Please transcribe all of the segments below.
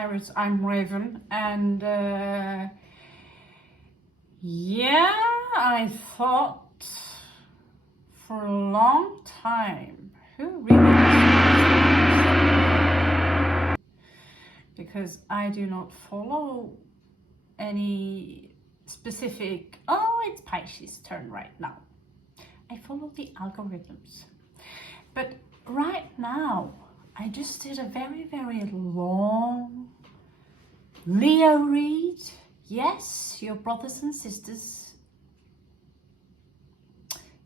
Sagittarius, I'm Raven, and yeah, I thought for a long time, who really is, because I do not follow any specific, oh, it's Pisces' turn right now. I follow the algorithms. But right now, I just did a very, very long Leo read. Yes, your brothers and sisters,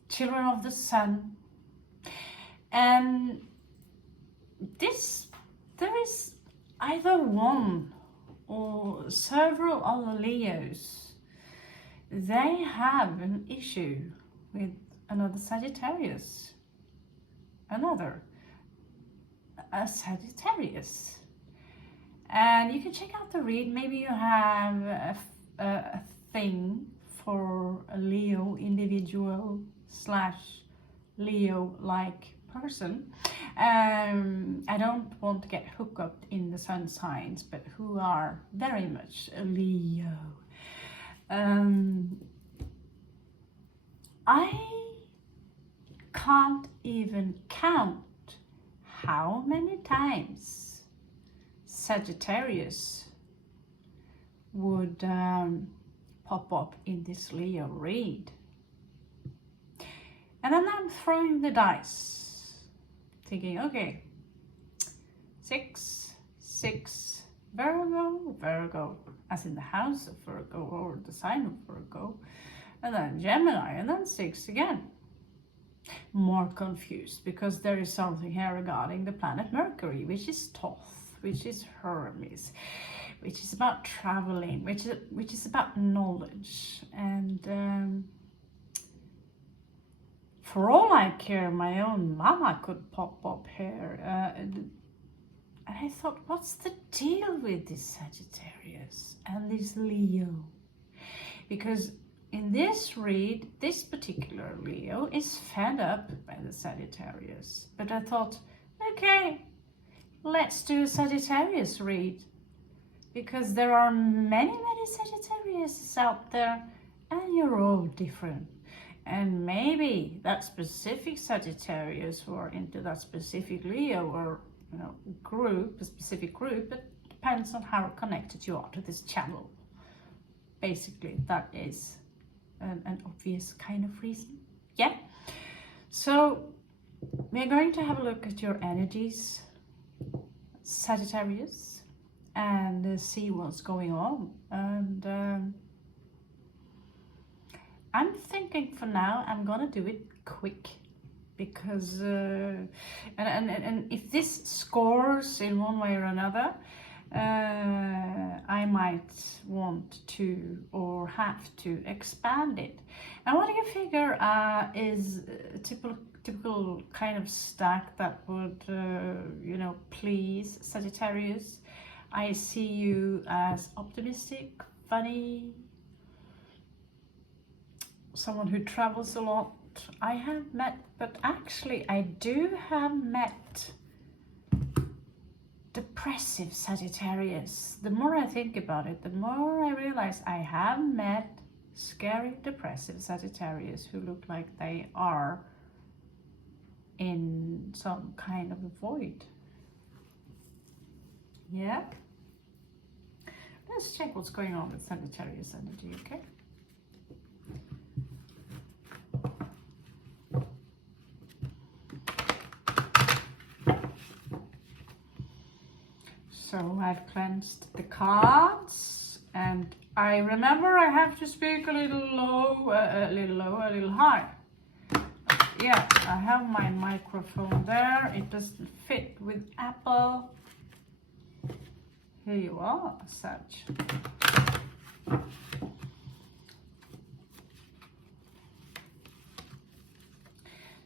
children of the sun. And there is either one or several other Leos. They have an issue with another Sagittarius. A Sagittarius. And you can check out the read. Maybe you have a thing for a Leo individual / Leo-like person. I don't want to get hooked up in the sun signs, but who are very much a Leo. I can't even count how many times Sagittarius would pop up in this Leo read. And then I'm throwing the dice, thinking, okay, 6, 6, Virgo, as in the house of Virgo or the sign of Virgo, and then Gemini, and then 6 again. More confused because there is something here regarding the planet Mercury, which is Thoth, which is Hermes, which is about traveling, which is about knowledge. And for all I care, my own mama could pop up here. And I thought, what's the deal with this Sagittarius and this Leo? Because in this read, this particular Leo is fed up by the Sagittarius. But I thought, okay, let's do a Sagittarius read. Because there are many, many Sagittarius out there, and you're all different. And maybe that specific Sagittarius who are into that specific Leo or group, a specific group, it depends on how connected you are to this channel. Basically, that is an obvious kind of reason. Yeah. So we're going to have a look at your energies, Sagittarius, and see what's going on. And I'm thinking for now I'm gonna do it quick, because and if this scores in one way or another, I might want to or have to expand it. And what you figure is a typical kind of stack that would please Sagittarius. I see you as optimistic, funny, someone who travels a lot. I have met, but actually I do have met depressive Sagittarius. The more I think about it, the more I realize I have met scary depressive Sagittarius who look like they are in some kind of a void. Yeah. Let's check what's going on with Sagittarius energy, okay? So I've cleansed the cards, and I remember I have to speak a little low, a little high. Yeah, I have my microphone there. It doesn't fit with Apple. Here you are, Sag.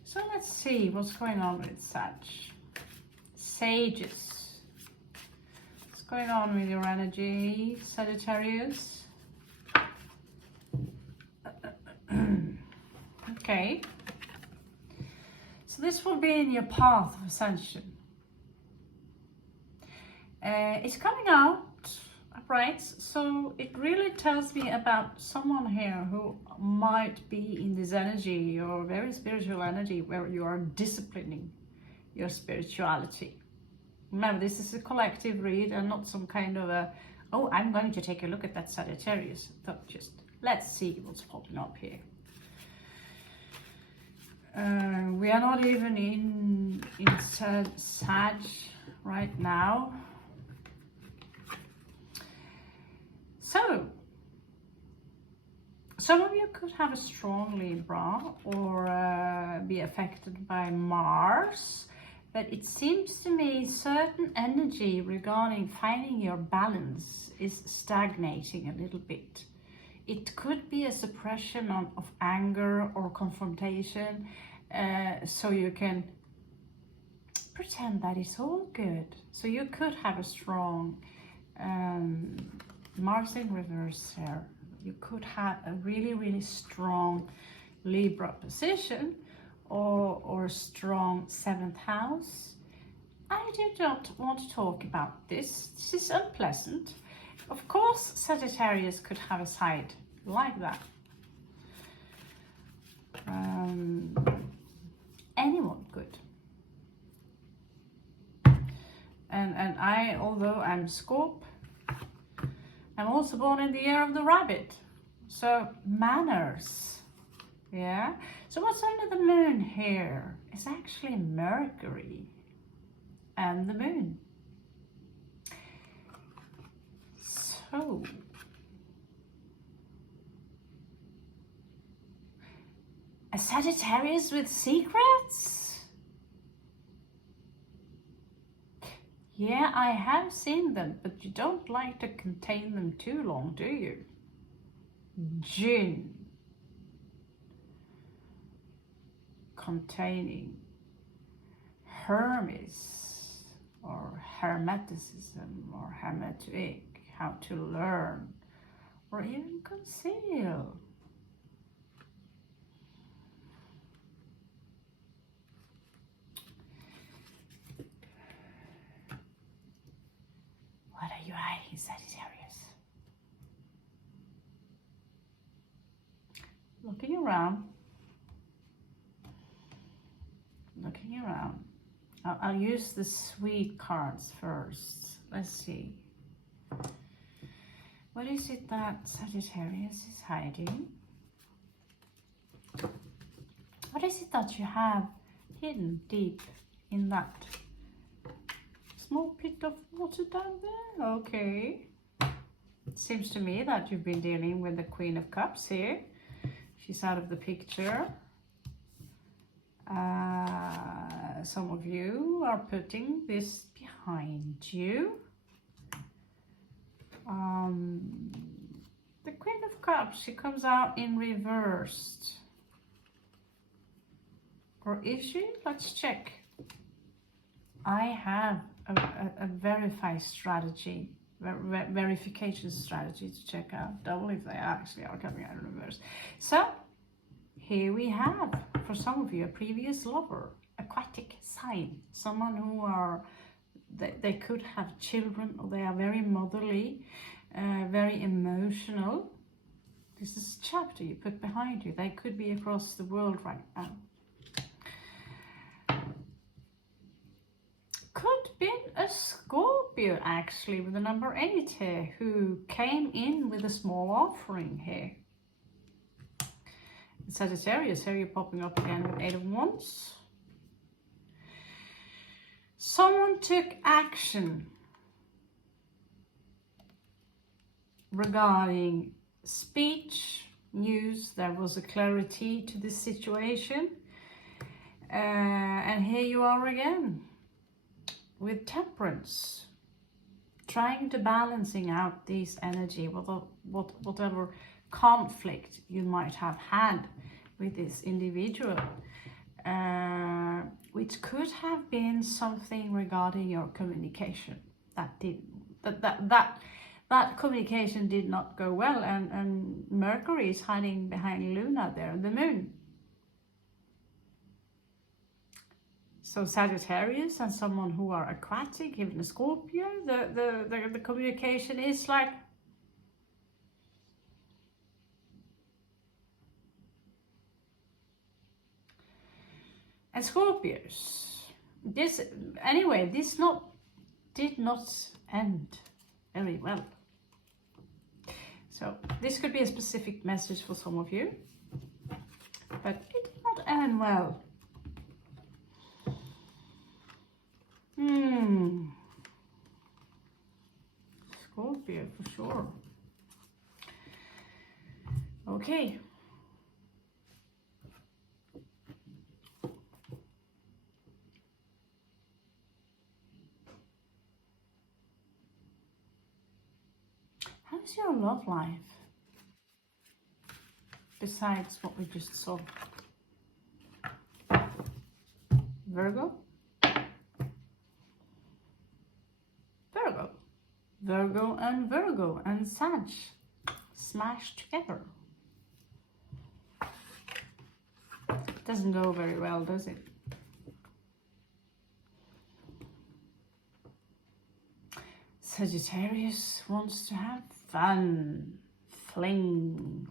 So let's see what's going on with Sag. Sages. What's going on with your energy, Sagittarius? Okay. So this will be in your path of ascension. It's coming out upright, so it really tells me about someone here who might be in this energy or very spiritual energy where you are disciplining your spirituality. Remember, this is a collective read and not some kind of a, oh, I'm going to take a look at that Sagittarius. So just let's see what's popping up here. We are not even in Sag right now. So, some of you could have a strong Libra or be affected by Mars, but it seems to me certain energy regarding finding your balance is stagnating a little bit. It could be a suppression of anger or confrontation, so you can pretend that it's all good. So you could have a strong Mars in reverse here. You could have a really, really strong Libra position or strong 7th house. I do not want to talk about this. This is unpleasant. Of course, Sagittarius could have a side like that. Anyone could. And I, although I'm Scorp, I'm also born in the year of the rabbit. So manners, yeah. So what's under the moon here is actually Mercury and the moon. So a Sagittarius with secrets? Yeah, I have seen them, but you don't like to contain them too long, do you? Jinn. Containing Hermes or Hermeticism or Hermetic, how to learn or even conceal. What are you hiding, Sagittarius? Looking around. Looking around. I'll use the sweet cards first. Let's see. What is it that Sagittarius is hiding? What is it that you have hidden deep in that small pit of water down there? Okay. It seems to me that you've been dealing with the Queen of Cups here. She's out of the picture. Some of you are putting this behind you. The Queen of Cups, she comes out in reversed. Or is she? Let's check. I have a verify strategy, verification strategy to check out double if they actually are coming out in reverse. So here we have, for some of you, a previous lover, aquatic sign, someone who are, they could have children, or they are very motherly, very emotional. This is a chapter you put behind you. They could be across the world right now. Could be a Scorpio actually with the number 8 here, who came in with a small offering here. Sagittarius, here you're popping up again with 8 of Wands. Someone took action regarding speech, news. There was a clarity to this situation. And here you are again with Temperance, trying to balancing out this energy, whatever conflict you might have had with this individual, which could have been something regarding your communication that communication did not go well, and Mercury is hiding behind Luna there, the moon. So Sagittarius and someone who are aquatic, even a Scorpio, the communication is like, and Scorpios, this anyway, this did not end very well. So this could be a specific message for some of you, but it did not end well. Scorpio for sure. Okay. How's your love life? Besides what we just saw. Virgo? Virgo and Sag smashed together. Doesn't go very well, does it? Sagittarius wants to have fun, flung,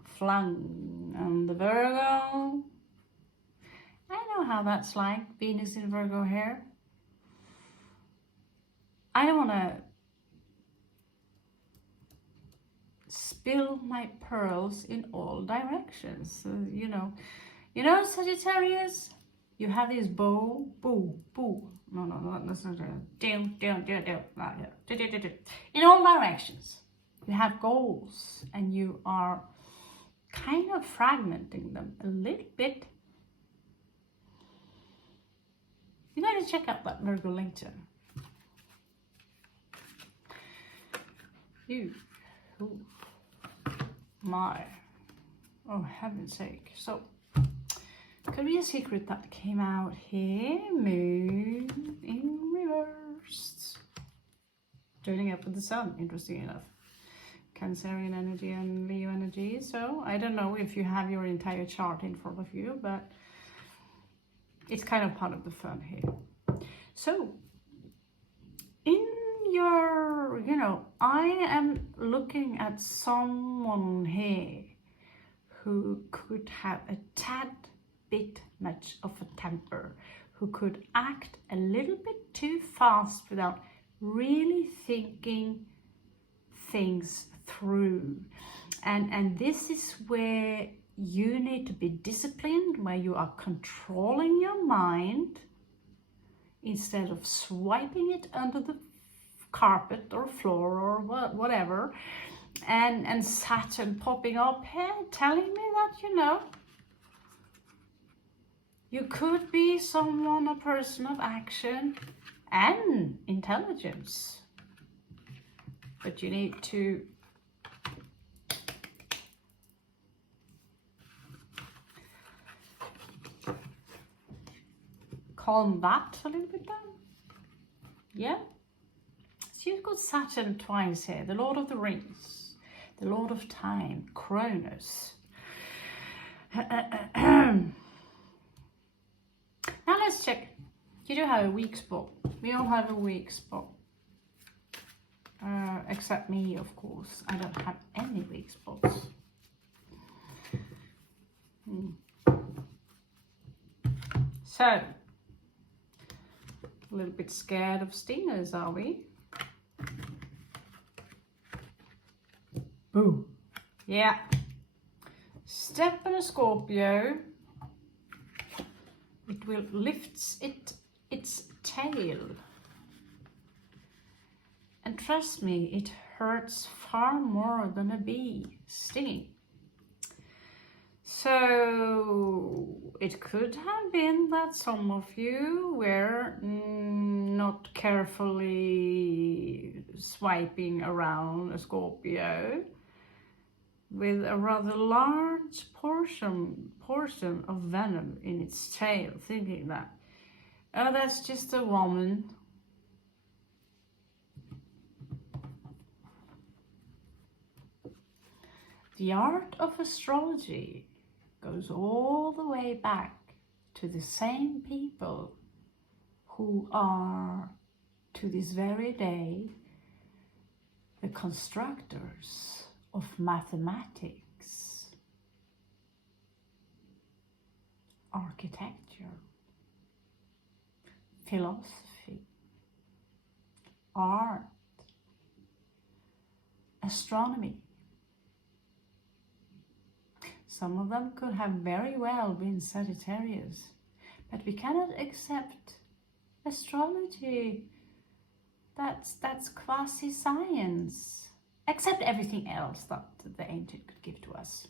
and the Virgo, I know how that's like, Venus in Virgo here. I don't want to spill my pearls in all directions. You know, Sagittarius, you have this boo. No, that's not down. In all directions, you have goals, and you are kind of fragmenting them a little bit. You got to check out that Virgo later. Oh heaven's sake. So could be a secret that came out here. Moon in reverse, joining up with the sun, interesting enough. Cancerian energy and Leo energy. So I don't know if you have your entire chart in front of you, but it's kind of part of the fun here. So in your, I am looking at someone here who could have a tad bit much of a temper, who could act a little bit too fast without really thinking things through. And this is where you need to be disciplined, where you are controlling your mind instead of swiping it under the carpet or floor or whatever, and Saturn popping up here telling me that you could be someone, a person of action and intelligence, but you need to calm that a little bit down. Yeah. So you've got Saturn twice here, the Lord of the Rings, the Lord of Time, Cronus. Now let's check. You do have a weak spot. We all have a weak spot. Except me, of course. I don't have any weak spots. So, a little bit scared of stingers, are we? Boo. Yeah. Step on a Scorpio. It will lift its tail. And trust me, it hurts far more than a bee stinging. So it could have been that some of you were not carefully swiping around a Scorpio with a rather large portion of venom in its tail, thinking that, oh, that's just a woman. The art of astrology goes all the way back to the same people who are to this very day the constructors of mathematics, architecture, philosophy, art, astronomy. Some of them could have very well been Sagittarius, but we cannot accept astrology. That's quasi-science. Accept everything else that the ancient could give to us.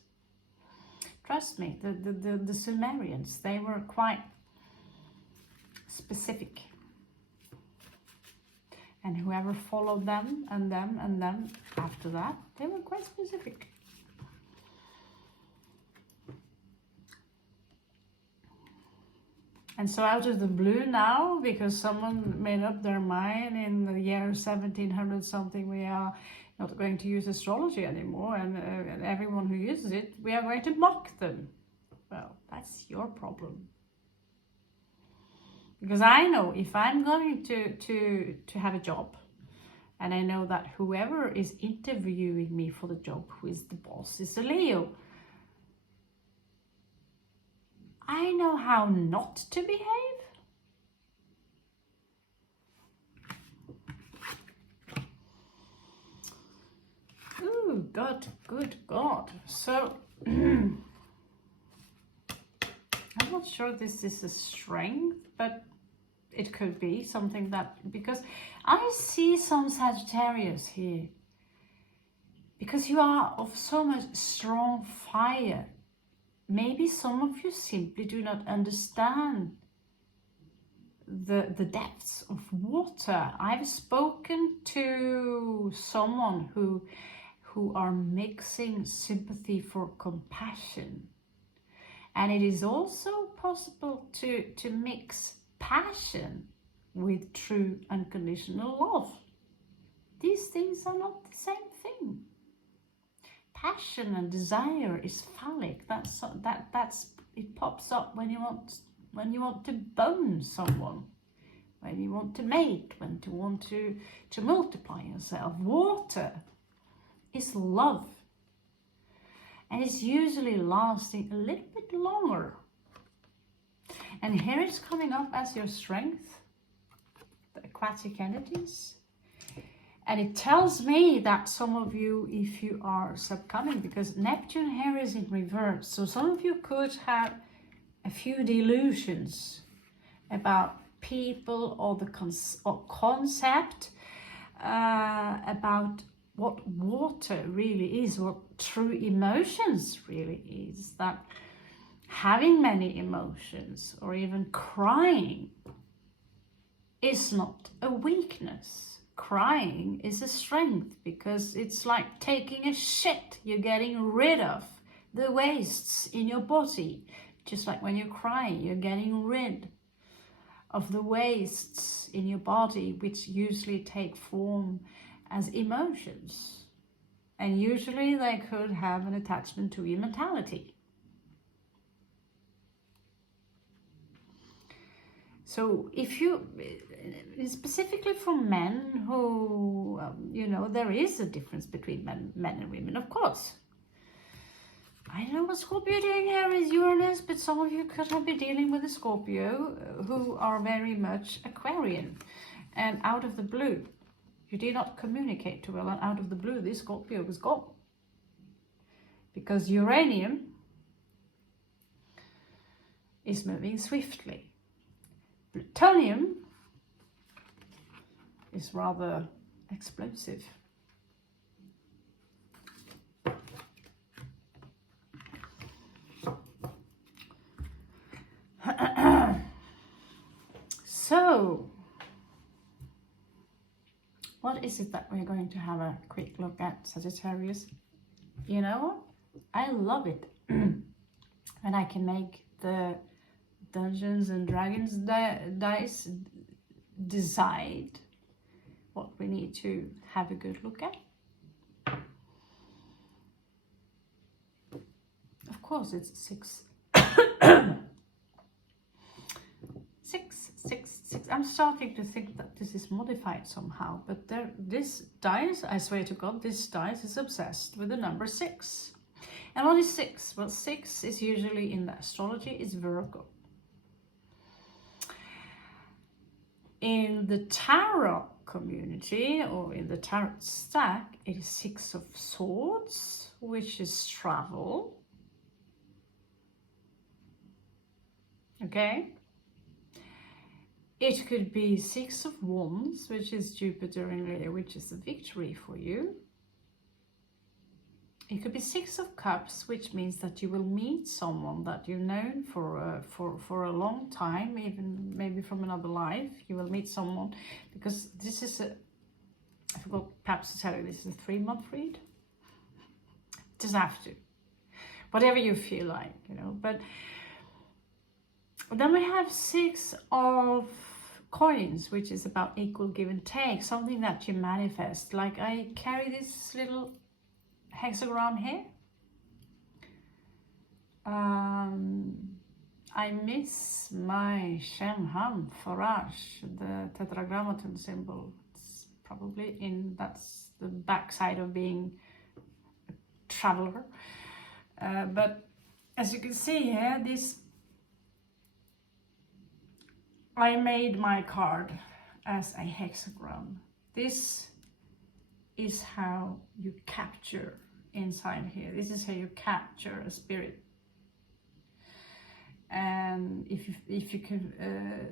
Trust me, the Sumerians, they were quite specific. And whoever followed them and them after that, they were quite specific. And so out of the blue now, because someone made up their mind in the year 1700 something, we are not going to use astrology anymore, and everyone who uses it, we are going to mock them. Well, that's your problem. Because I know if I'm going to have a job, and I know that whoever is interviewing me for the job, who is the boss, is a Leo, I know how not to behave. Ooh, God, good God. So, I'm not sure this is a strength, but it could be something that, because I see some Sagittarius here, because you are of so much strong fire. Maybe some of you simply do not understand the depths of water. I've spoken to someone who are mixing sympathy for compassion. And it is also possible to mix passion with true unconditional love. These things are not the same thing. Passion and desire is phallic. It pops up when you want to bone someone, when you want to mate, when you want to multiply yourself. Water is love, and it's usually lasting a little bit longer. And here it's coming up as your strength, the aquatic entities. And it tells me that some of you, if you are subcoming, because Neptune here is in reverse, so some of you could have a few delusions about people or the concept about what water really is, what true emotions really is, that having many emotions or even crying is not a weakness. Crying is a strength, because it's like taking a shit. You're getting rid of the wastes in your body. Just like when you cry, you're getting rid of the wastes in your body, which usually take form as emotions. And usually they could have an attachment to immortality. So if you, specifically for men who, there is a difference between men and women, of course. I know what Scorpio doing here is Uranus, but some of you could have been dealing with a Scorpio who are very much Aquarian. And out of the blue, you did not communicate too well, and out of the blue, this Scorpio was gone. Because uranium is moving swiftly. Plutonium is rather explosive. So, what is it that we're going to have a quick look at, Sagittarius? You know what? I love it when I can make the Dungeons and Dragons dice decide what we need to have a good look at. Of course, it's 6, 6, 6, I'm starting to think that this is modified somehow, but this dice, I swear to God, this dice is obsessed with the number 6. And what is 6? Well, 6 is usually in the astrology is Virgo. In the tarot community, or in the tarot stack, it is 6 of Swords, which is travel. Okay. It could be 6 of Wands, which is Jupiter in Leo, which is a victory for you. It could be 6 of Cups, which means that you will meet someone that you've known for a long time, even maybe from another life. You will meet someone, because this is I forgot perhaps to tell you, this is a 3-month read. Just have to. Whatever you feel like, you know. But then we have 6 of Coins, which is about equal give and take, something that you manifest. Like I carry this little hexagram here. I miss my Shenham Farage, the tetragrammaton symbol. It's probably that's the backside of being a traveler. But as you can see here, I made my card as a hexagram. This is how you capture inside here. This is how you capture a spirit. And if you can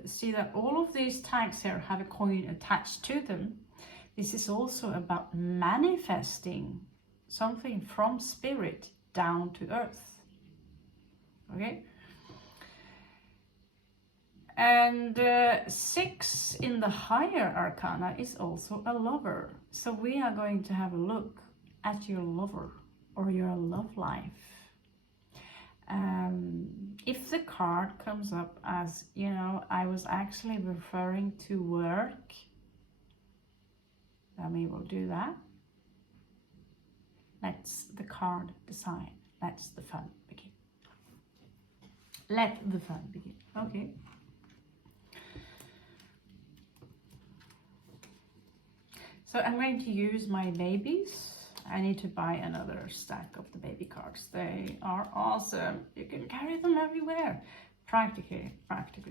see that all of these tags here have a coin attached to them, this is also about manifesting something from spirit down to earth. Okay? And 6 in the higher arcana is also a lover. So we are going to have a look at your lover or your love life. If the card comes up as, you know, I was actually referring to work, then we will do that. Let's the card decide. Let's the fun begin. Let the fun begin. Okay. So I'm going to use my babies. I need to buy another stack of the baby cards. They are awesome. You can carry them everywhere. Practically,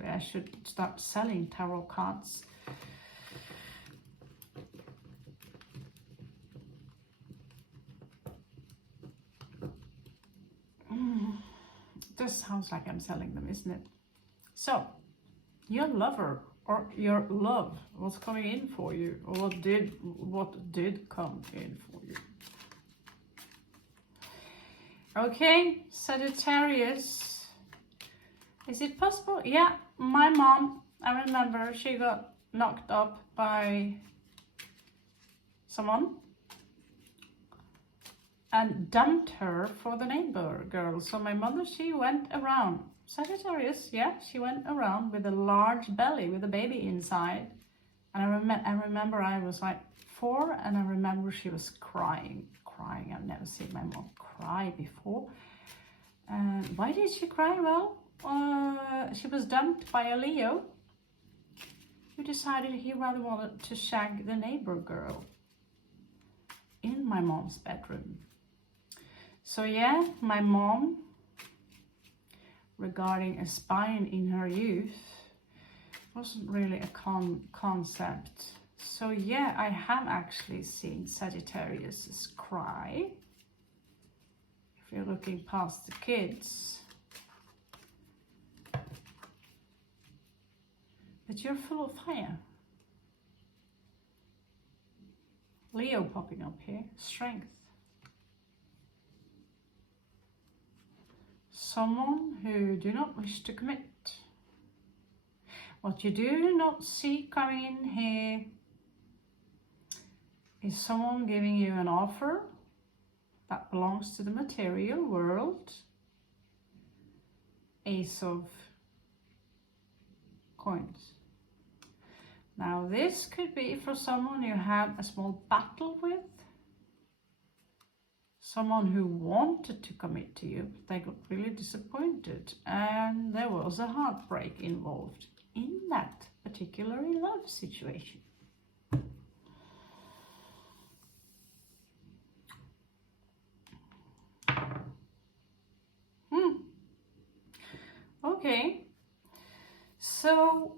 I should start selling tarot cards. This sounds like I'm selling them, isn't it? So, your lover or your love, what's coming in for you, or what did come in for you. Okay, Sagittarius. Is it possible? Yeah, my mom, I remember she got knocked up by someone and dumped her for the neighbor girl. So my mother, she went around. Sagittarius, yeah, she went around with a large belly with a baby inside. And I remember I was like 4, and I remember she was crying. I've never seen my mom cry before. Why did she cry? Well, she was dumped by a Leo who decided he rather wanted to shag the neighbor girl in my mom's bedroom. So yeah, my mom, regarding a spine in her youth, wasn't really a concept. So yeah, I have actually seen Sagittarius cry. If you're looking past the kids. But you're full of fire. Leo popping up here, strength. Someone who do not wish to commit. What you do not see coming in here is someone giving you an offer that belongs to the material world. Ace of coins. Now this could be for someone you had a small battle with. Someone who wanted to commit to you, but they got really disappointed and there was a heartbreak involved. in that particular love situation. Okay, so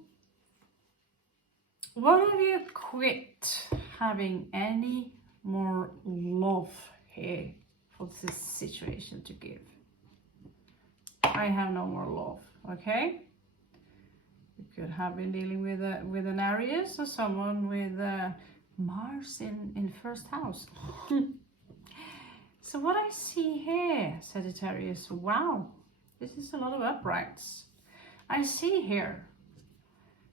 what if you quit having any more love here for this situation to give? I have no more love, okay? You could have been dealing with an Aries or someone with Mars in first house. So what I see here, Sagittarius, wow, this is a lot of uprights. I see here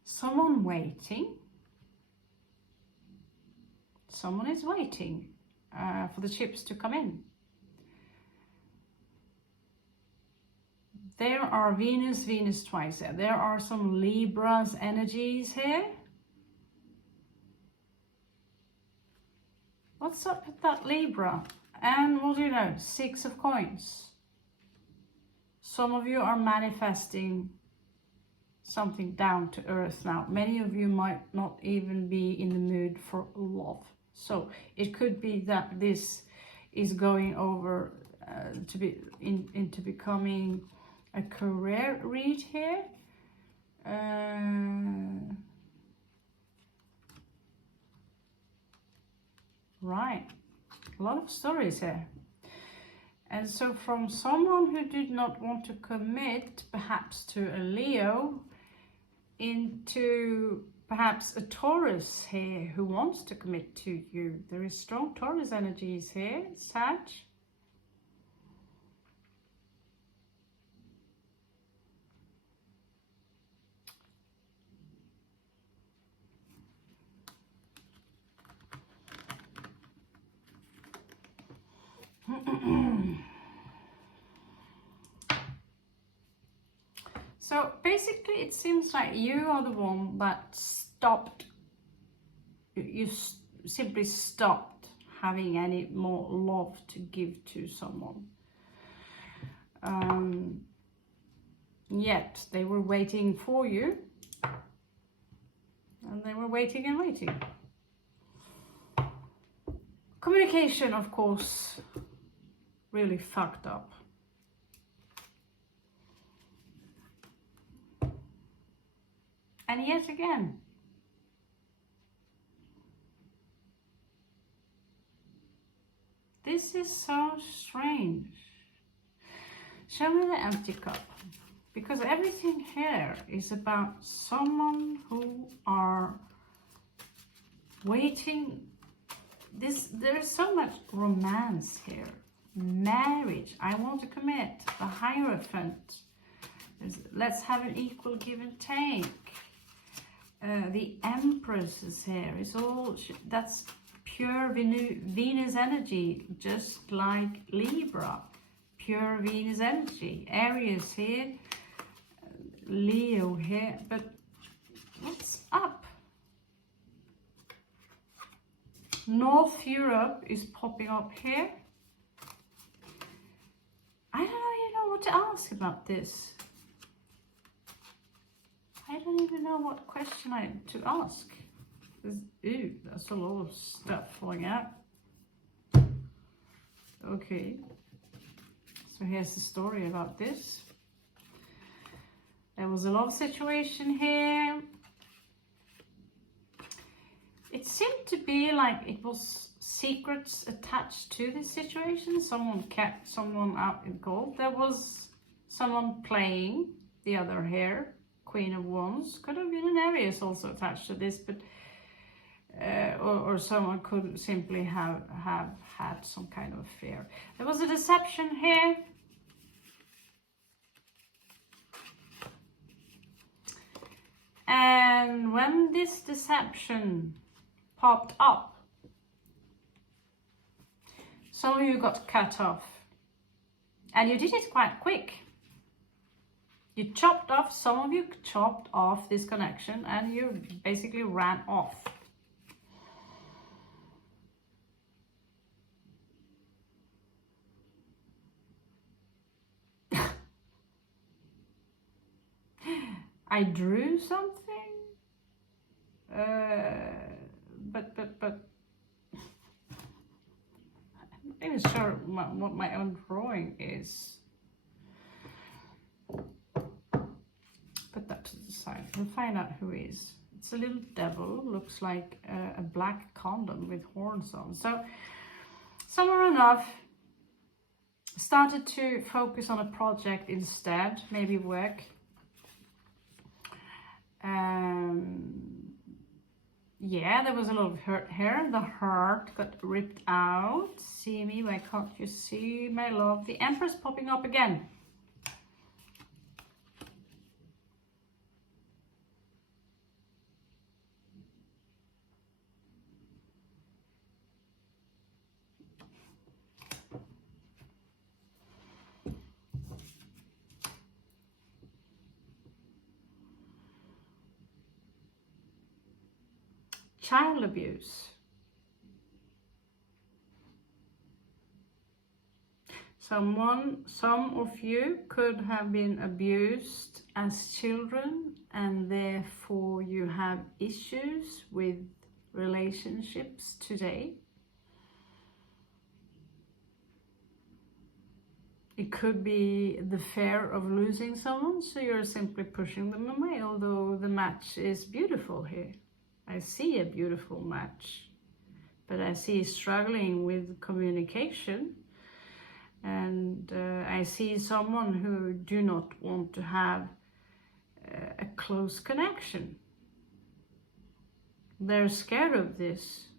someone waiting. Someone is waiting for the chips to come in. There are Venus twice there. There are some Libra's energies here. What's up with that Libra? And what do you know? 6 of coins. Some of you are manifesting something down to earth now. Many of you might not even be in the mood for love. So it could be that this is going over to be into becoming a career read here. Right, a lot of stories here. And so from someone who did not want to commit, perhaps to a Leo, into perhaps a Taurus here who wants to commit to you. There is strong Taurus energies here, Sag. So basically it seems like you are the one that stopped, you simply stopped having any more love to give to someone. Yet they were waiting for you, and they were waiting and waiting. Communication, of course, really fucked up. And yet again, this is so strange. Show me the empty cup, because everything here is about someone who are waiting. There is so much romance here. Marriage, I want to commit. The Hierophant, let's have an equal give and take. The Empress is here. It's all, that's pure Venus energy, just like Libra. Pure Venus energy. Aries here, Leo here, but what's up? North Europe is popping up here. I don't even know what to ask about this. I don't even know what question to ask. Ew, that's a lot of stuff falling out. Okay. So here's the story about this. There was a love situation here. It seemed to be like it was secrets attached to this situation. Someone kept someone out in cold. There was someone playing the other here. Queen of Wands. Could have been an Aries also attached to this, but or someone could simply have had some kind of affair. There was a deception here. And when this deception popped up, some of you got cut off. And you did it quite quick. You chopped off, some of you chopped off this connection and you basically ran off. I drew something, but I'm not even sure what my own drawing is. Put that to the side. We'll find out who he is. It's a little devil, looks like a black condom with horns on. So, somewhere enough, started to focus on a project instead, maybe work. Yeah, there was a lot of hurt here. The heart got ripped out. See me? Why can't you see my love? The Empress popping up again. Child abuse. Some of you could have been abused as children, and therefore you have issues with relationships today. It could be the fear of losing someone, so you're simply pushing them away, although the match is beautiful here. I see a beautiful match, but I see struggling with communication, and I see someone who do not want to have a close connection. They're scared of this.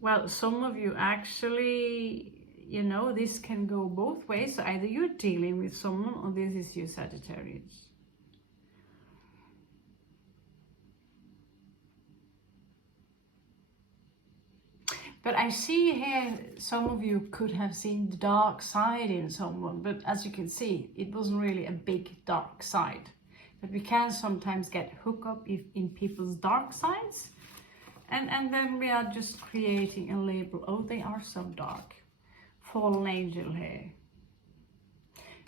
Well, some of you actually, you know, this can go both ways. So either you're dealing with someone or this is you, Sagittarius. But I see here, some of you could have seen the dark side in someone, but as you can see, it wasn't really a big dark side. But we can sometimes get hooked up in people's dark sides, and then we are just creating a label. Oh, they are so dark. Fallen angel here.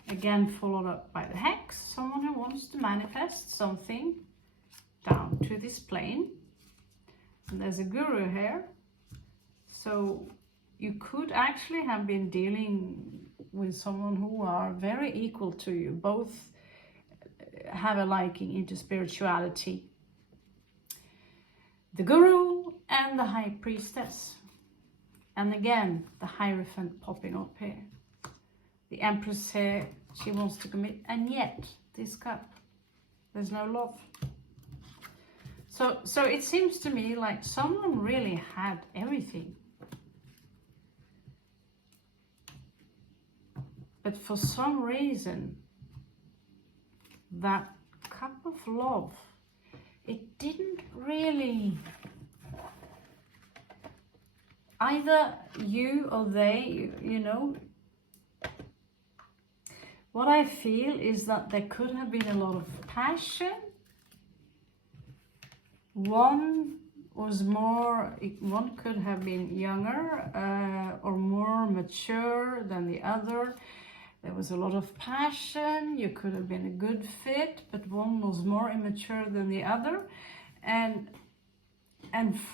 Again, followed up by the hex, someone who wants to manifest something down to this plane. And there's a guru here. So you could actually have been dealing with someone who are very equal to you. Both have a liking into spirituality. The guru and the high priestess. And again, the Hierophant popping up here. The Empress here, she wants to commit. And yet, this cup, there's no love. So it seems to me like someone really had everything. But for some reason, that cup of love, it didn't really, either you or they, you know, what I feel is that there could have been a lot of passion. One could have been younger or more mature than the other. There was a lot of passion. You could have been a good fit, but one was more immature than the other. And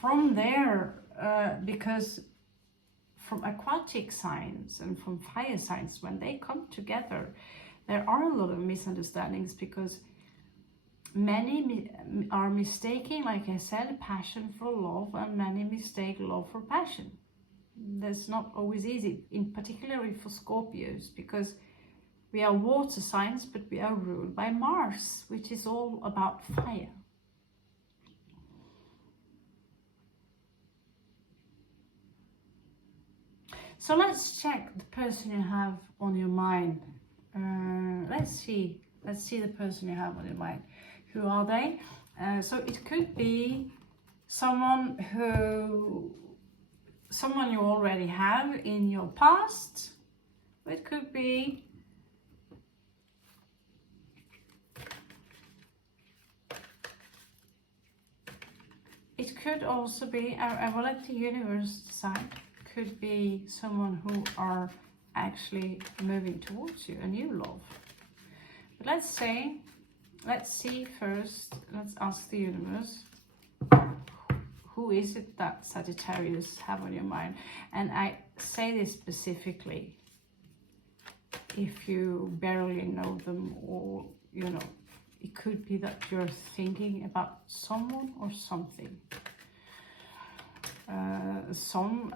from there, because from aquatic signs and from fire signs, when they come together, there are a lot of misunderstandings because many are mistaking, like I said, passion for love, and many mistake love for passion. That's not always easy, in particularly for Scorpios, because we are water signs, but we are ruled by Mars, which is all about fire. So let's check the person you have on your mind. Let's see the person you have on your mind. Who are they? So it could be someone you already have in your past. It could be also be, I will let the universe decide. Could be someone who are actually moving towards you, a new love. But let's say let's see first. Let's ask the universe. Who is it that Sagittarius have on your mind? And I say this specifically if you barely know them, or, you know, it could be that you're thinking about someone or something.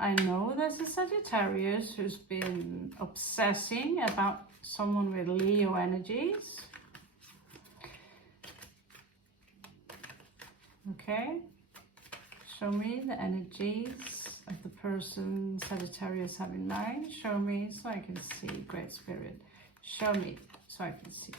I know there's a Sagittarius who's been obsessing about someone with Leo energies. Okay, show me the energies of the person Sagittarius have in mind. Show me so I can see. Great Spirit, show me so I can see.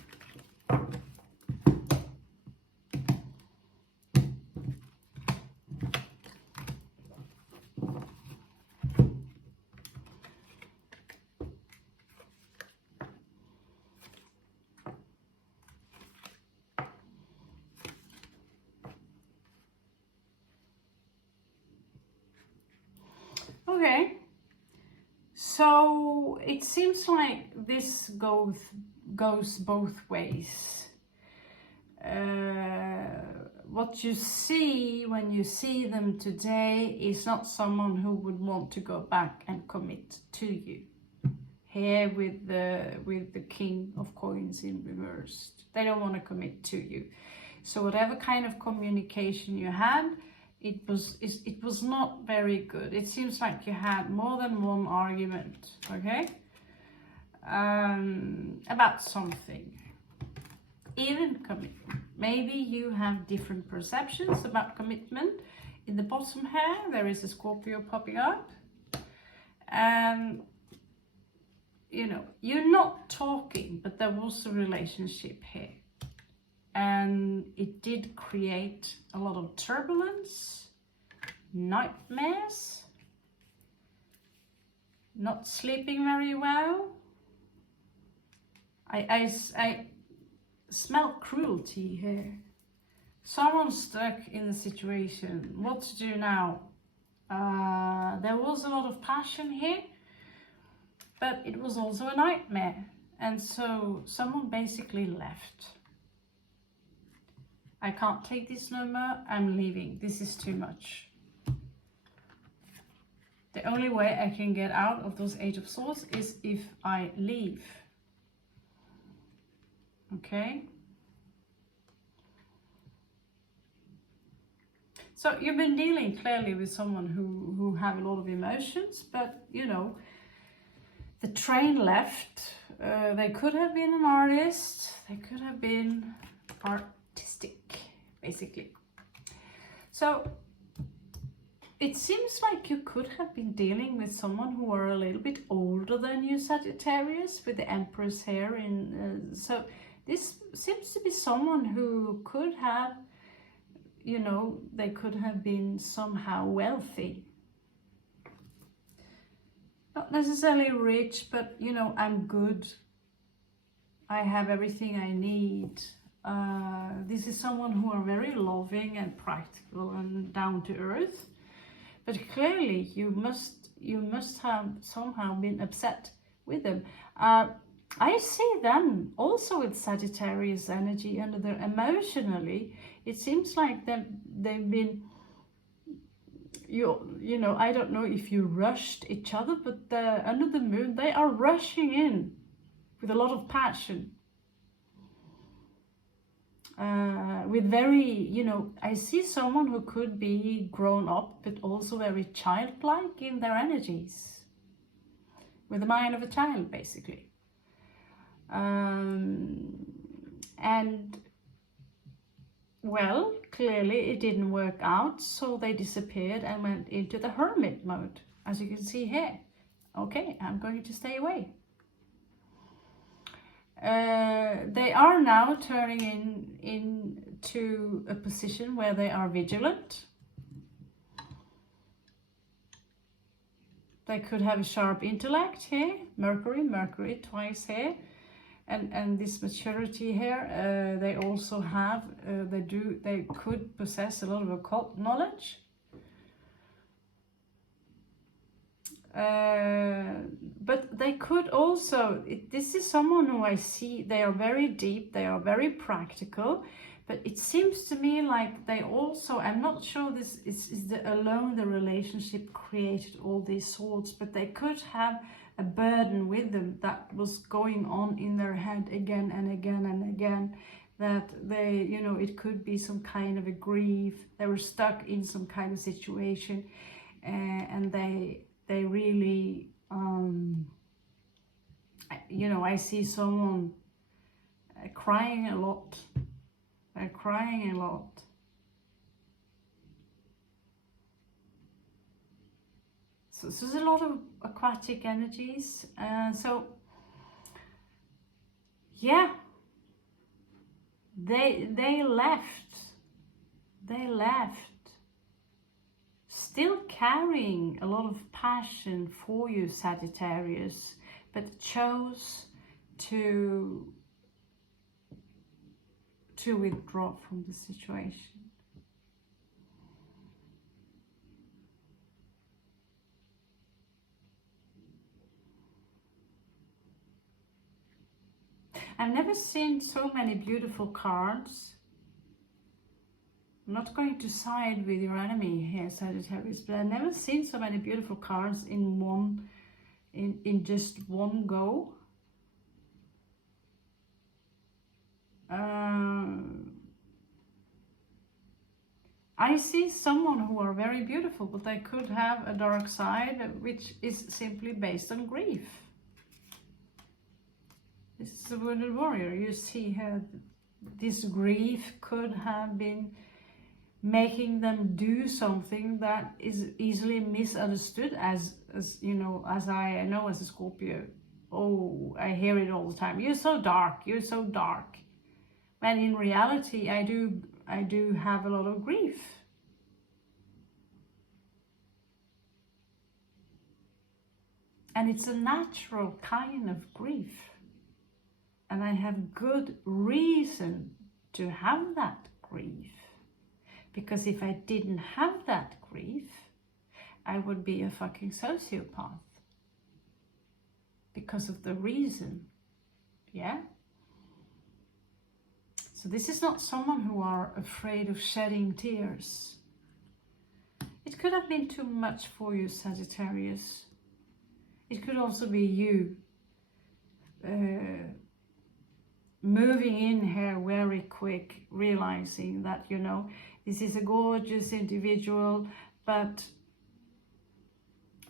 Okay, so it seems like this goes both ways. What you see when you see them today is not someone who would want to go back and commit to you. Here with the King of Coins in reversed, they don't want to commit to you. So whatever kind of communication you had, it was not very good. It seems like you had more than one argument, okay, about something, even commitment. Maybe you have different perceptions about commitment. In the bottom here, there is a Scorpio popping up, and you know, you're not talking, but there was a relationship here. And it did create a lot of turbulence, nightmares, not sleeping very well. I smell cruelty here. Someone's stuck in the situation. What to do now? There was a lot of passion here, but it was also a nightmare. And so someone basically left. I can't take this no more, I'm leaving. This is too much. The only way I can get out of those Eight of Swords is if I leave. Okay? So you've been dealing clearly with someone who have a lot of emotions, but you know, the train left. They could have been an artist, they could have been artistic, basically. So it seems like you could have been dealing with someone who are a little bit older than you, Sagittarius, with the Empress here. So this seems to be someone who could have, you know, they could have been somehow wealthy. Not necessarily rich, but you know, I'm good. I have everything I need. This is someone who are very loving and practical and down to earth. But clearly you must have somehow been upset with them. I see them also with Sagittarius energy under their emotionally. It seems like they've been, you know, I don't know if you rushed each other, but under the moon they are rushing in with a lot of passion. With very, you know, I see someone who could be grown up, but also very childlike in their energies, with the mind of a child, basically. And well, clearly it didn't work out, so they disappeared and went into the hermit mode, as you can see here. Okay, I'm going to stay away. They are now turning into a position where they are vigilant. They could have a sharp intellect here, Mercury twice here, and this maturity here. They also have, they could possess a lot of occult knowledge. But they could also, this is someone who I see, they are very deep, they are very practical, but it seems to me like they also, I'm not sure this is alone the relationship created all these thoughts, but they could have a burden with them that was going on in their head again and again and again, that they, you know, it could be some kind of a grief, they were stuck in some kind of situation, and they really, you know, I see someone crying a lot. They're crying a lot. So there's a lot of aquatic energies. So yeah, they left. They left. Still carrying a lot of passion for you, Sagittarius, but chose to withdraw from the situation. I've never seen so many beautiful cards. I'm not going to side with your enemy here, Sagittarius, but I've never seen so many beautiful cards in one, in just one go. I see someone who are very beautiful, but they could have a dark side, which is simply based on grief. This is the wounded warrior. You see here, this grief could have been making them do something that is easily misunderstood as you know, as I know as a Scorpio. Oh, I hear it all the time. You're so dark. You're so dark. When in reality, I do have a lot of grief. And it's a natural kind of grief. And I have good reason to have that grief. Because if I didn't have that grief, I would be a fucking sociopath. Because of the reason. Yeah? So this is not someone who are afraid of shedding tears. It could have been too much for you, Sagittarius. It could also be you moving in here very quick, realizing that, you know, this is a gorgeous individual, but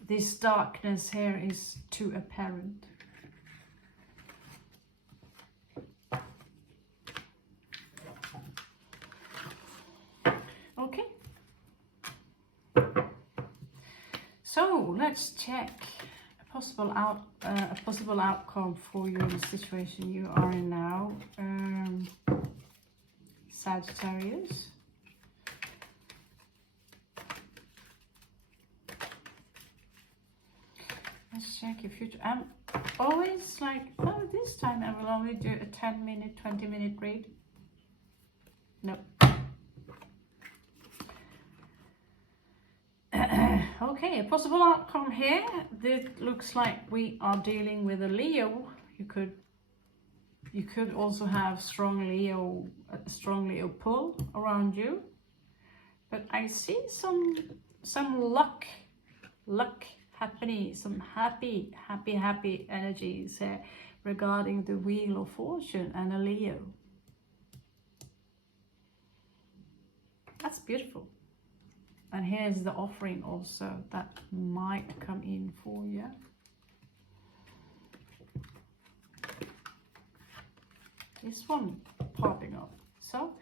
this darkness here is too apparent. Okay. So let's check a possible outcome for you in the situation you are in now, Sagittarius. Let's check your future. I'm always like, oh, this time I will only do a 10-minute, 20-minute read. No. Okay, a possible outcome here. This looks like we are dealing with a Leo. You could also have a strong Leo pull around you. But I see some luck happening, some happy energies regarding the Wheel of Fortune and a Leo. That's beautiful. And here's the offering also that might come in for you. This one popping up. So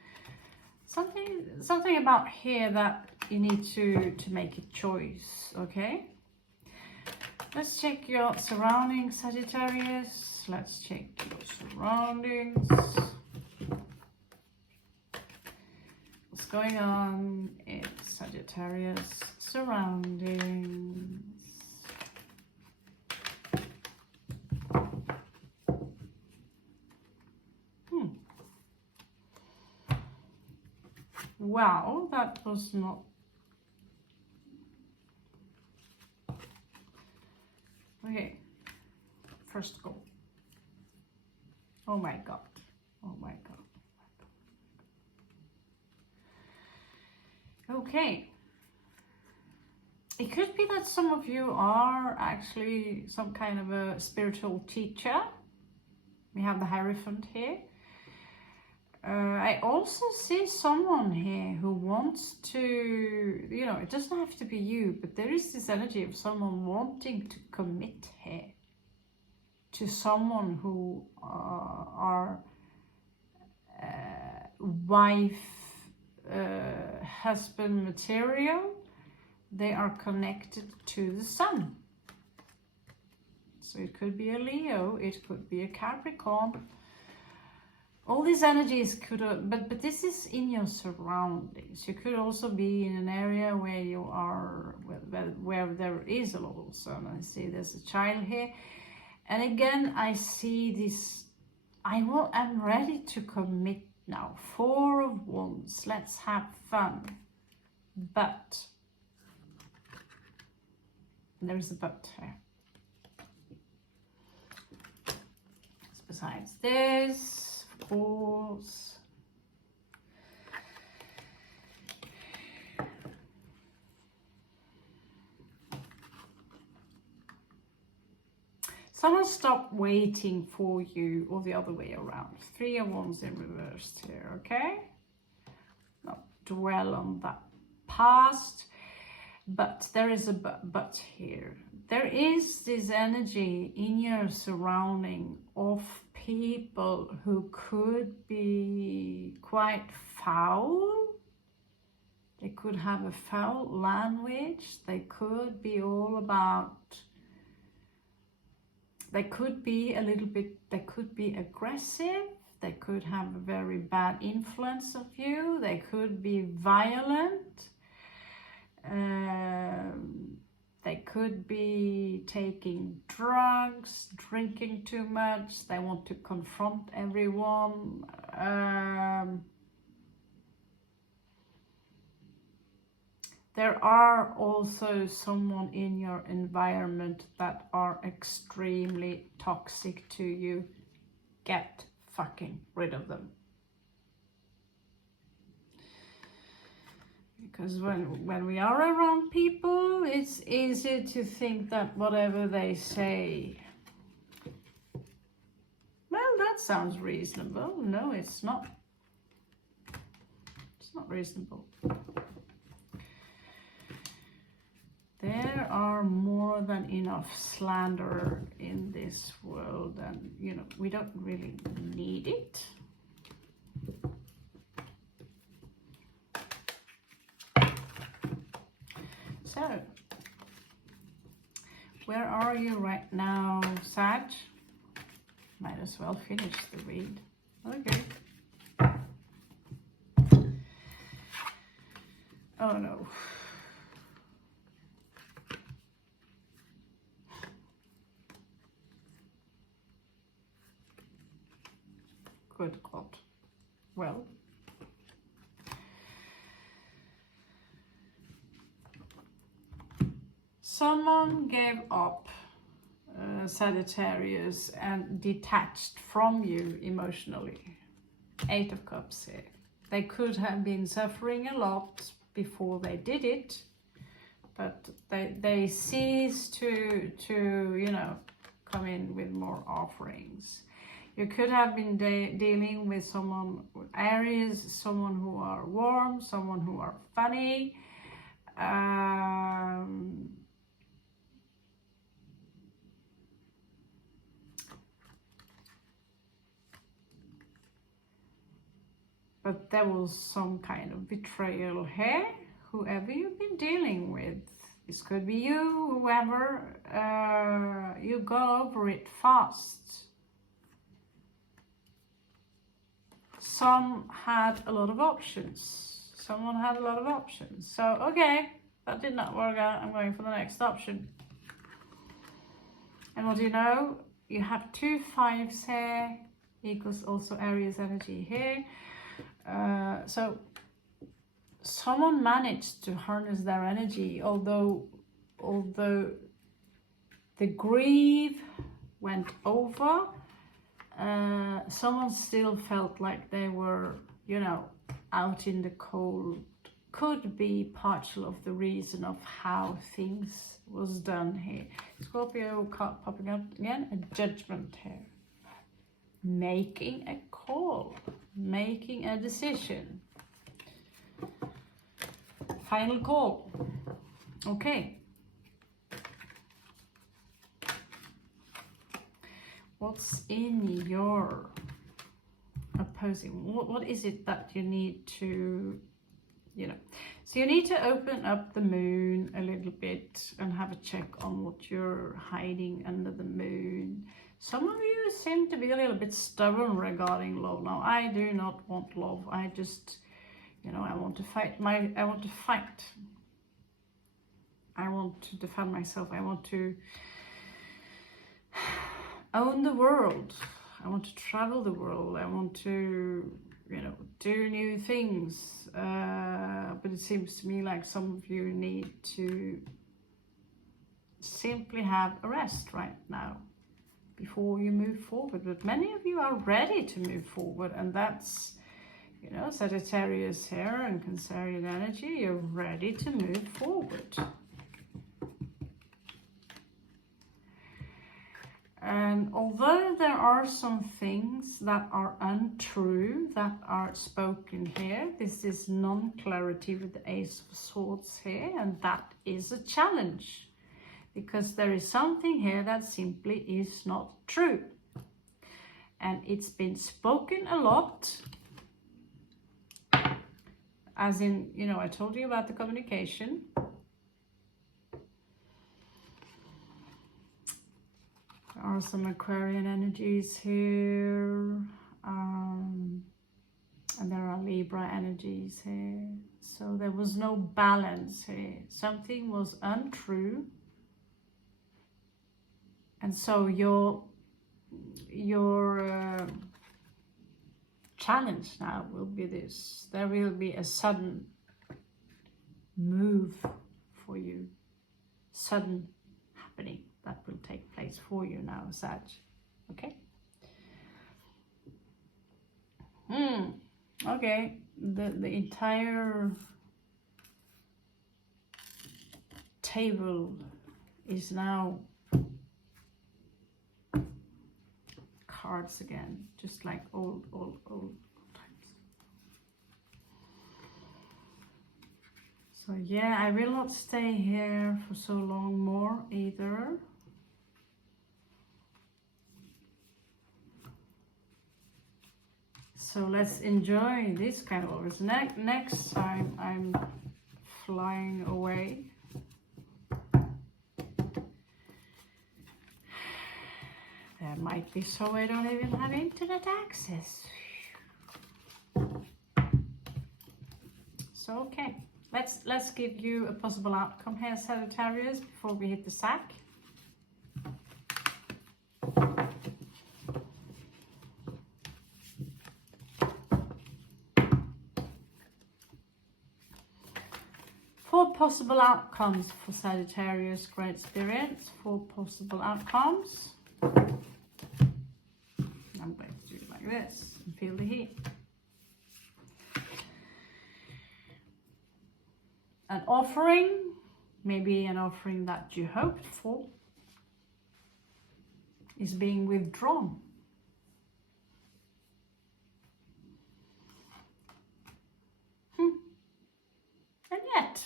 something about here that you need to make a choice, okay? Let's check your surroundings, Sagittarius. Let's check your surroundings. What's going on in Sagittarius surroundings? Wow, that was not... first goal. Oh my God. Oh my God. Okay. It could be that some of you are actually some kind of a spiritual teacher. We have the Hierophant here. I also see someone here who wants to, you know, it doesn't have to be you, but there is this energy of someone wanting to commit here to someone who are wife, husband material. They are connected to the sun. So it could be a Leo, it could be a Capricorn. All these energies could, but this is in your surroundings. You could also be in an area where you are, where there is a lot of sun. I see there's a child here. And again, I see this, I'm ready to commit now. 4 of Wands, let's have fun. But, there's a but here. Besides this, of course. Someone stop waiting for you, or the other way around. 3 of Wands in reverse here, okay? Not dwell on that past, but there is a but here. There is this energy in your surrounding of people who could be quite foul. They could have a foul language. They could be all about, they could be a little bit, they could be aggressive. They could have a very bad influence of you. They could be violent. They could be taking drugs, drinking too much. They want to confront everyone. There are also someone in your environment that are extremely toxic to you. Get fucking rid of them. Because when we are around people, it's easy to think that whatever they say, well, that sounds reasonable. No, it's not. It's not reasonable. There are more than enough slander in this world, and you know, we don't really need it. So, where are you right now, Sag? Might as well finish the read. Okay. Oh no. Good God. Well. Someone gave up, Sagittarius, and detached from you emotionally. 8 of Cups here. They could have been suffering a lot before they did it, but they ceased to you know, come in with more offerings. You could have been dealing with someone, Aries, someone who are warm, someone who are funny. But there was some kind of betrayal here. Whoever you've been dealing with, this could be you, whoever, you got over it fast. Some had a lot of options. Someone had a lot of options. So, okay, that did not work out. I'm going for the next option. And what do you know? You have 2 5s here, equals also Aries energy here. So someone managed to harness their energy, although the grief, went over. Someone still felt like they were, you know, out in the cold. Could be partial of the reason of how things was done here. Scorpio card popping up again, a judgment here. Making a call, making a decision. Final call. Okay. What's in your opposing? What is it that you need to, you know? So you need to open up the moon a little bit and have a check on what you're hiding under the moon. Some of you seem to be a little bit stubborn regarding love. Now, I do not want love. I just, you know, I want to fight. I want to fight. I want to defend myself. I want to own the world. I want to travel the world. I want to, you know, do new things. But it seems to me like some of you need to simply have a rest right now before you move forward. But many of you are ready to move forward, and that's, you know, Sagittarius here and Cancerian energy. You're ready to move forward. And although there are some things that are untrue that are spoken here, this is non-clarity with the Ace of Swords here, and that is a challenge because there is something here that simply is not true. And it's been spoken a lot, as in, you know, I told you about the communication. There are some Aquarian energies here, and there are Libra energies here. So there was no balance here. Something was untrue, and so your challenge now will be this: there will be a sudden move for you, sudden happening that will take place for you now, Sag. Okay? Okay, the entire table is now cards again, just like old times. So yeah, I will not stay here for so long more either. So let's enjoy this kind of words. Next time I'm flying away. There might be so I don't even have internet access. So okay, let's give you a possible outcome here, Sagittarius, before we hit the sack. Four possible outcomes for Sagittarius, Great Spirit. Four possible outcomes. I'm going to do it like this and feel the heat. An offering, maybe an offering that you hoped for, is being withdrawn. And yet,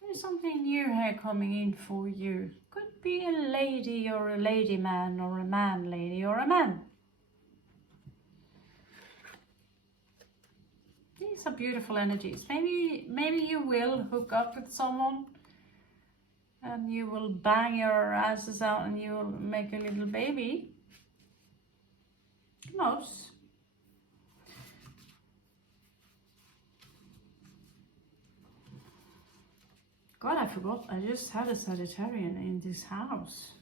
there's something new here coming in for you. Could be a lady or a lady man, or a man lady or a man. These are beautiful energies. Maybe you will hook up with someone and you will bang your asses out and you will make a little baby. Who knows? God, I forgot. I just had a Sagittarian in this house.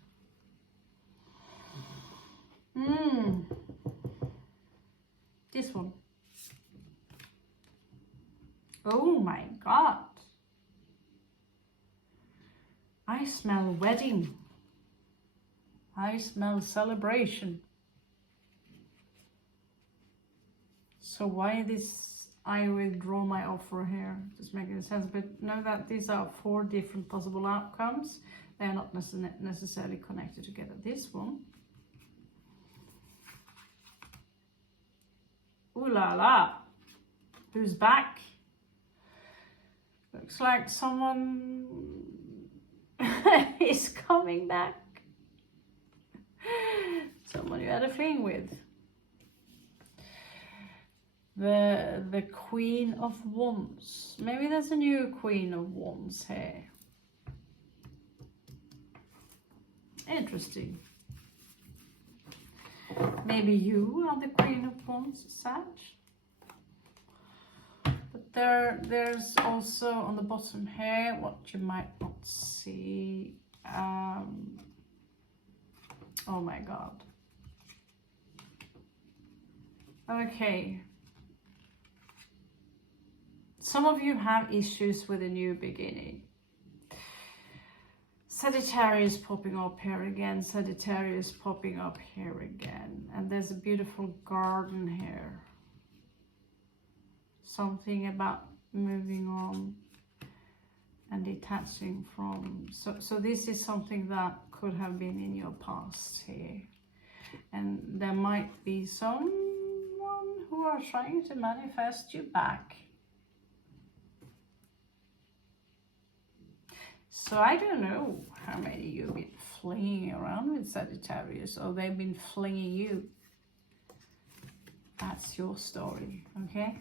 This one. Oh my God. I smell wedding. I smell celebration. So why this, I withdraw my offer here? Doesn't make any sense, but know that these are 4 different possible outcomes. They are not necessarily connected together. This one. Ooh la la. Who's back? Looks like someone is coming back. Someone you had a fling with. The Queen of Wands. Maybe there's a new Queen of Wands here. Interesting. Maybe you are the Queen of Wands, Sag. But there's also on the bottom here what you might not see. Oh my god. Okay. Some of you have issues with a new beginning. Sagittarius popping up here again, Sagittarius popping up here again. And there's a beautiful garden here. Something about moving on and detaching from. So this is something that could have been in your past here. And there might be someone who are trying to manifest you back. So I don't know how many you've been flinging around with Sagittarius, or they've been flinging you. That's your story, okay?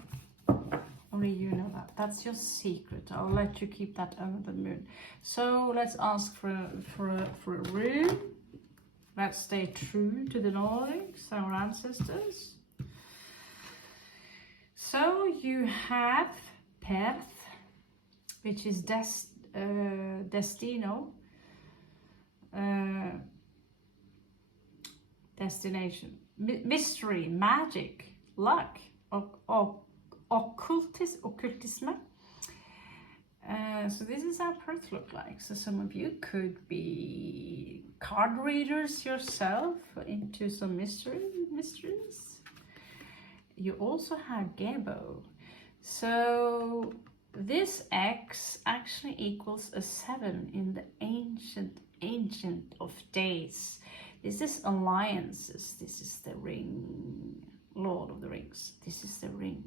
Only you know that. That's your secret. I'll let you keep that under the moon. So let's ask for a rune. Let's stay true to the Nordics, our ancestors. So you have Perth, which is Destino, destination, mystery, magic, luck, occultism. So this is how Perth look like. So some of you could be card readers yourself into some mysteries. You also have Gebo. So this X actually equals a 7 in the ancient of days. This is alliances. This is the ring, Lord of the Rings. This is the ring.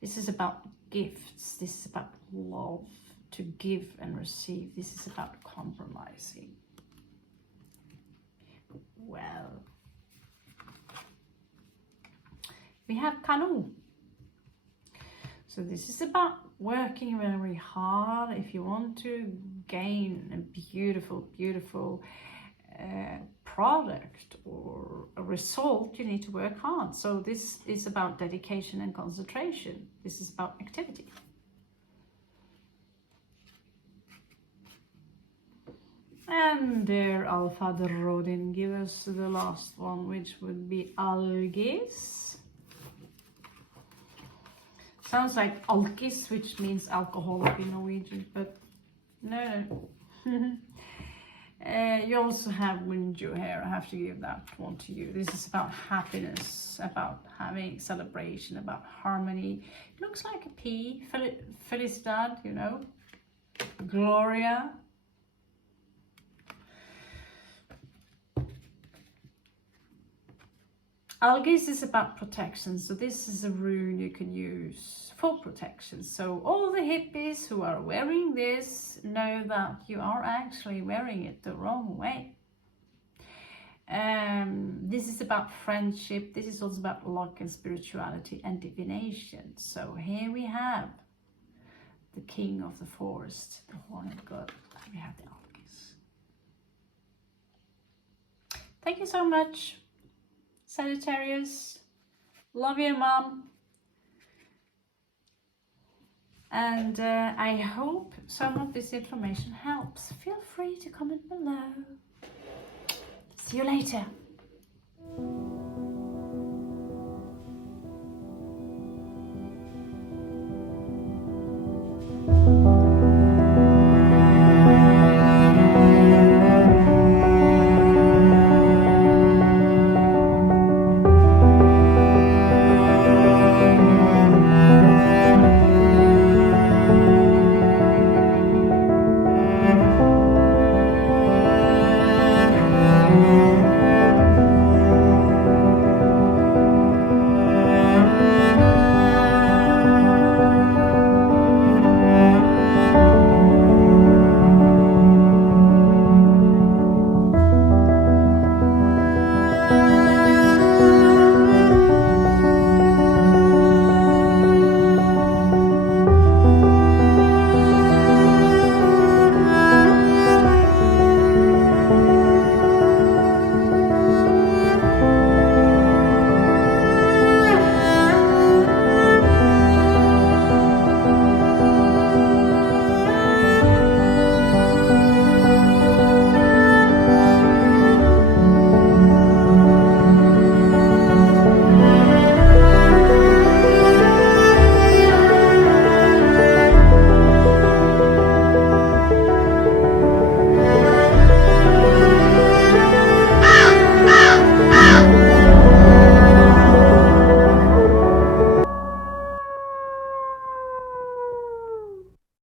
This is about gifts. This is about love, to give and receive. This is about compromising. Well, we have Kanu. So this is about working very hard. If you want to gain a beautiful, beautiful product or a result, you need to work hard. So this is about dedication and concentration. This is about activity. And dear Alpha the Rodin, give us the last one, which would be Algis. Sounds like alkis, which means alcoholic in Norwegian, but no. You also have Winju here. I have to give that one to you. This is about happiness, about having celebration, about harmony. It looks like a P, Felicidad, you know, Gloria. Algis is about protection, so this is a rune you can use for protection. So all the hippies who are wearing this know that you are actually wearing it the wrong way. This is about friendship. This is also about luck and spirituality and divination. So here we have the king of the forest, the horned god. We have the Algis. Thank you so much, Sagittarius. Love you, Mom. And I hope some of this information helps. Feel free to comment below. See you later.